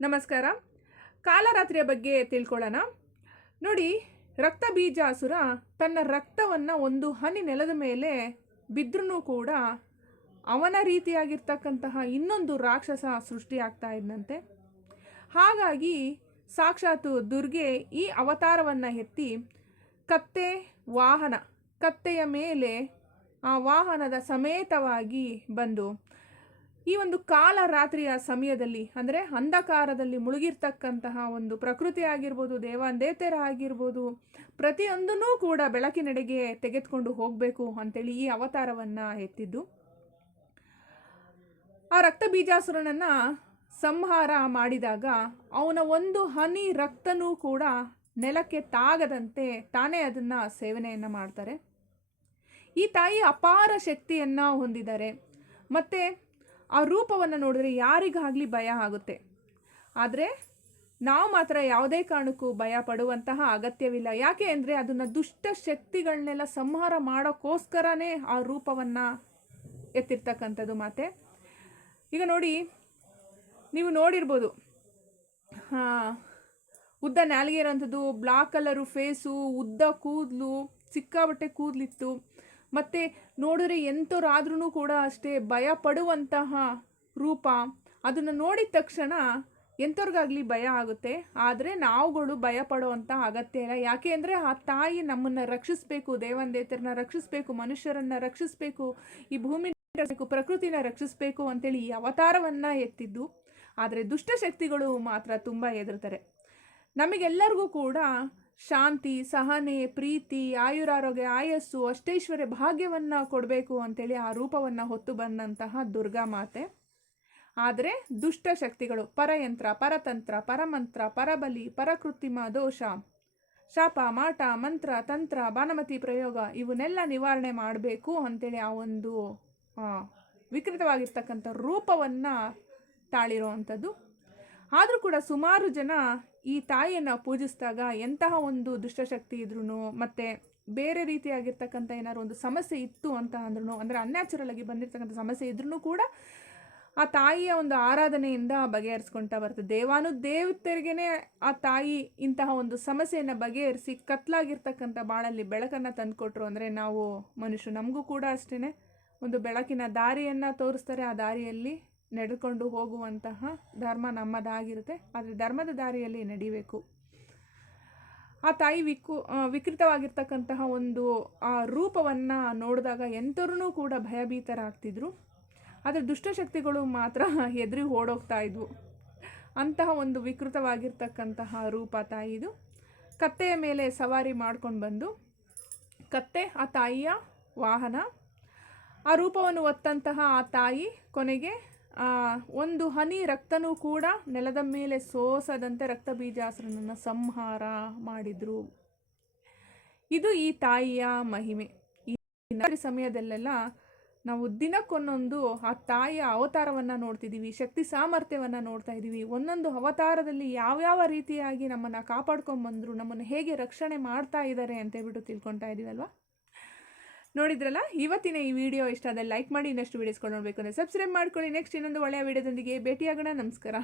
ನಮಸ್ಕಾರ. ಕಾಲರಾತ್ರಿಯ ಬಗ್ಗೆ ತಿಳ್ಕೊಳ್ಳೋಣ. ನೋಡಿ, ರಕ್ತ ಬೀಜಾಸುರ ತನ್ನ ರಕ್ತವನ್ನು ಒಂದು ಹನಿ ನೆಲದ ಮೇಲೆ ಬಿದ್ರೂ ಕೂಡ ಅವನ ರೀತಿಯಾಗಿರ್ತಕ್ಕಂತಹ ಇನ್ನೊಂದು ರಾಕ್ಷಸ ಸೃಷ್ಟಿಯಾಗ್ತಾ ಇದ್ದಂತೆ. ಹಾಗಾಗಿ ಸಾಕ್ಷಾತ್ ದುರ್ಗೆ ಈ ಅವತಾರವನ್ನು ಎತ್ತಿ ಕತ್ತೆ ವಾಹನ, ಕತ್ತೆಯ ಮೇಲೆ ಆ ವಾಹನದ ಸಮೇತವಾಗಿ ಬಂದು ಈ ಒಂದು ಕಾಲರಾತ್ರಿಯ ಸಮಯದಲ್ಲಿ, ಅಂದರೆ ಅಂಧಕಾರದಲ್ಲಿ ಮುಳುಗಿರ್ತಕ್ಕಂತಹ ಒಂದು ಪ್ರಕೃತಿ ಆಗಿರ್ಬೋದು, ದೇವಾಂದೇತರ ಆಗಿರ್ಬೋದು, ಪ್ರತಿಯೊಂದನ್ನೂ ಕೂಡ ಬೆಳಕಿನೆಡೆಗೆ ತೆಗೆದುಕೊಂಡು ಹೋಗಬೇಕು ಅಂತೇಳಿ ಈ ಅವತಾರವನ್ನು ಎತ್ತಿದ್ದು. ಆ ರಕ್ತ ಬೀಜಾಸುರನನ್ನು ಸಂಹಾರ ಮಾಡಿದಾಗ ಅವನ ಒಂದು ಹನಿ ರಕ್ತನೂ ಕೂಡ ನೆಲಕ್ಕೆ ತಾಗದಂತೆ ತಾನೇ ಅದನ್ನು ಸೇವನೆಯನ್ನು ಮಾಡ್ತಾರೆ. ಈ ತಾಯಿ ಅಪಾರ ಶಕ್ತಿಯನ್ನು ಹೊಂದಿದ್ದಾರೆ. ಮತ್ತು ಆ ರೂಪವನ್ನು ನೋಡಿದ್ರೆ ಯಾರಿಗಾಗಲಿ ಭಯ ಆಗುತ್ತೆ. ಆದರೆ ನಾವು ಮಾತ್ರ ಯಾವುದೇ ಕಾರಣಕ್ಕೂ ಭಯ ಪಡುವಂತಹ ಅಗತ್ಯವಿಲ್ಲ. ಯಾಕೆ ಅಂದರೆ ಅದನ್ನು ದುಷ್ಟ ಶಕ್ತಿಗಳನ್ನೆಲ್ಲ ಸಂಹಾರ ಮಾಡೋಕ್ಕೋಸ್ಕರನೇ ಆ ರೂಪವನ್ನು ಎತ್ತಿರ್ತಕ್ಕಂಥದ್ದು. ಮಾತೆ ಈಗ ನೋಡಿ, ನೀವು ನೋಡಿರ್ಬೋದು, ಉದ್ದ ನಾಲಿಗೆ ಇರೋಂಥದ್ದು, ಬ್ಲಾಕ್ ಕಲರು ಫೇಸು, ಉದ್ದ ಕೂದಲು, ಸಿಕ್ಕಾಬಟ್ಟೆ ಕೂದಲಿತ್ತು. ಮತ್ತು ನೋಡಿದ್ರೆ ಎಂಥವ್ರಾದ್ರೂ ಕೂಡ ಅಷ್ಟೇ ಭಯ ಪಡುವಂತಹ ರೂಪ. ಅದನ್ನು ನೋಡಿದ ತಕ್ಷಣ ಎಂಥವ್ರಿಗಾಗಲಿ ಭಯ ಆಗುತ್ತೆ. ಆದರೆ ನಾವುಗಳು ಭಯ ಪಡುವಂಥ ಅಗತ್ಯ ಇಲ್ಲ. ಯಾಕೆ ಅಂದರೆ ಆ ತಾಯಿ ನಮ್ಮನ್ನು ರಕ್ಷಿಸಬೇಕು, ದೇವಾಂದೇತರನ್ನ ರಕ್ಷಿಸಬೇಕು, ಮನುಷ್ಯರನ್ನು ರಕ್ಷಿಸಬೇಕು, ಈ ಭೂಮಿ ಪ್ರಕೃತಿನ ರಕ್ಷಿಸಬೇಕು ಅಂತೇಳಿ ಈ ಅವತಾರವನ್ನು ಎತ್ತಿದ್ದು. ಆದರೆ ದುಷ್ಟಶಕ್ತಿಗಳು ಮಾತ್ರ ತುಂಬ ಹೆದರ್ತಾರೆ. ನಮಗೆಲ್ಲರಿಗೂ ಕೂಡ ಶಾಂತಿ, ಸಹನೆ, ಪ್ರೀತಿ, ಆಯುರಾರೋಗ್ಯ, ಆಯಸ್ಸು, ಅಷ್ಟೈಶ್ವರ್ಯ, ಭಾಗ್ಯವನ್ನು ಕೊಡಬೇಕು ಅಂತೇಳಿ ಆ ರೂಪವನ್ನು ಹೊತ್ತು ಬಂದಂತಹ ದುರ್ಗಾ ಮಾತೆ. ಆದರೆ ದುಷ್ಟಶಕ್ತಿಗಳು ಪರಯಂತ್ರ, ಪರತಂತ್ರ, ಪರಮಂತ್ರ, ಪರಬಲಿ, ಪರಕೃತ್ರಿಮ ದೋಷ, ಶಾಪ, ಮಾಟ, ಮಂತ್ರ, ತಂತ್ರ, ಬಾನಮತಿ ಪ್ರಯೋಗ ಇವನ್ನೆಲ್ಲ ನಿವಾರಣೆ ಮಾಡಬೇಕು ಅಂತೇಳಿ ಆ ಒಂದು ವಿಕೃತವಾಗಿರ್ತಕ್ಕಂಥ ರೂಪವನ್ನು ತಾಳಿರೋ ಅಂಥದ್ದು. ಆದರೂ ಕೂಡ ಸುಮಾರು ಜನ ಈ ತಾಯಿಯನ್ನು ಪೂಜಿಸಿದಾಗ ಎಂತಹ ಒಂದು ದುಷ್ಟಶಕ್ತಿ ಇದ್ರೂ, ಮತ್ತು ಬೇರೆ ರೀತಿಯಾಗಿರ್ತಕ್ಕಂಥ ಏನಾದ್ರು ಒಂದು ಸಮಸ್ಯೆ ಇತ್ತು ಅಂತ ಅಂದ್ರೂ, ಅಂದರೆ ಅನ್ಯಾಚುರಲ್ ಆಗಿ ಬಂದಿರತಕ್ಕಂಥ ಸಮಸ್ಯೆ ಇದ್ರೂ ಕೂಡ ಆ ತಾಯಿಯ ಒಂದು ಆರಾಧನೆಯಿಂದ ಬಗೆಹರಿಸ್ಕೊಳ್ತಾ ಬರ್ತದೆ. ದೇವತೆರಿಗೇ ಆ ತಾಯಿ ಇಂತಹ ಒಂದು ಸಮಸ್ಯೆಯನ್ನು ಬಗೆಹರಿಸಿ ಕತ್ಲಾಗಿರ್ತಕ್ಕಂಥ ಬಾಳಲ್ಲಿ ಬೆಳಕನ್ನು ತಂದುಕೊಟ್ರು ಅಂದರೆ ನಾವು ಮನುಷ್ಯರು, ನಮಗೂ ಕೂಡ ಅಷ್ಟೇ ಒಂದು ಬೆಳಕಿನ ದಾರಿಯನ್ನು ತೋರಿಸ್ತಾರೆ. ಆ ದಾರಿಯಲ್ಲಿ ನಡೆದುಕೊಂಡು ಹೋಗುವಂತಹ ಧರ್ಮ ನಮ್ಮದಾಗಿರುತ್ತೆ. ಆದರೆ ಧರ್ಮದ ದಾರಿಯಲ್ಲಿ ನಡಿಬೇಕು. ಆ ತಾಯಿ ವಿಕೃತವಾಗಿರ್ತಕ್ಕಂತಹ ಒಂದು ಆ ರೂಪವನ್ನು ನೋಡಿದಾಗ ಎಂಥವ್ರೂ ಕೂಡ ಭಯಭೀತರಾಗ್ತಿದ್ರು. ಆದರೆ ದುಷ್ಟಶಕ್ತಿಗಳು ಮಾತ್ರ ಹೆದರಿ ಓಡೋಗ್ತಾ ಇದ್ವು. ಅಂತಹ ಒಂದು ವಿಕೃತವಾಗಿರ್ತಕ್ಕಂತಹ ರೂಪ ತಾಯಿದು. ಕತ್ತೆಯ ಮೇಲೆ ಸವಾರಿ ಮಾಡ್ಕೊಂಡು ಬಂದು, ಕತ್ತೆ ಆ ತಾಯಿಯ ವಾಹನ. ಆ ರೂಪವನ್ನು ಹೊತ್ತಂತಹ ಆ ತಾಯಿ ಕೊನೆಗೆ ಒಂದು ಹನಿ ರಕ್ತನೂ ಕೂಡ ನೆಲದ ಮೇಲೆ ಸೋಸದಂತೆ ರಕ್ತ ಬೀಜಾಸುರನನ್ನು ಸಂಹಾರ ಮಾಡಿದ್ರು. ಇದು ಈ ತಾಯಿಯ ಮಹಿಮೆ. ಈ ಸಮಯದಲ್ಲೆಲ್ಲ ನಾವು ದಿನಕ್ಕೊಂದೊಂದು ಆ ತಾಯಿಯ ಅವತಾರವನ್ನು ನೋಡ್ತಿದ್ದೀವಿ, ಶಕ್ತಿ ಸಾಮರ್ಥ್ಯವನ್ನು ನೋಡ್ತಾ ಇದ್ದೀವಿ. ಒಂದೊಂದು ಅವತಾರದಲ್ಲಿ ಯಾವ್ಯಾವ ರೀತಿಯಾಗಿ ನಮ್ಮನ್ನು ಕಾಪಾಡ್ಕೊಂಡ್ಬಂದರು, ನಮ್ಮನ್ನು ಹೇಗೆ ರಕ್ಷಣೆ ಮಾಡ್ತಾ ಇದ್ದಾರೆ ಅಂತೇಳ್ಬಿಟ್ಟು ತಿಳ್ಕೊತಾ ಇದ್ದೀವಲ್ವ. ನೋಡಿದ್ರಲ್ಲ, ಇವತ್ತಿನ ಈ ವಿಡಿಯೋ ಇಷ್ಟ ಆದರೆ ಲೈಕ್ ಮಾಡಿ. ಇನ್ನಷ್ಟು ವೀಡಿಯೋಸ್ಗಳು ನೋಡಬೇಕು ಅಂದರೆ ಸಬ್ಸ್ಕ್ರೈಬ್ ಮಾಡ್ಕೊಳ್ಳಿ. ನೆಕ್ಸ್ಟ್ ಇನ್ನೊಂದು ಒಳ್ಳೆಯ ವಿಡಿಯೋದೊಂದಿಗೆ ಭೇಟಿಯಾಗೋಣ. ನಮಸ್ಕಾರ.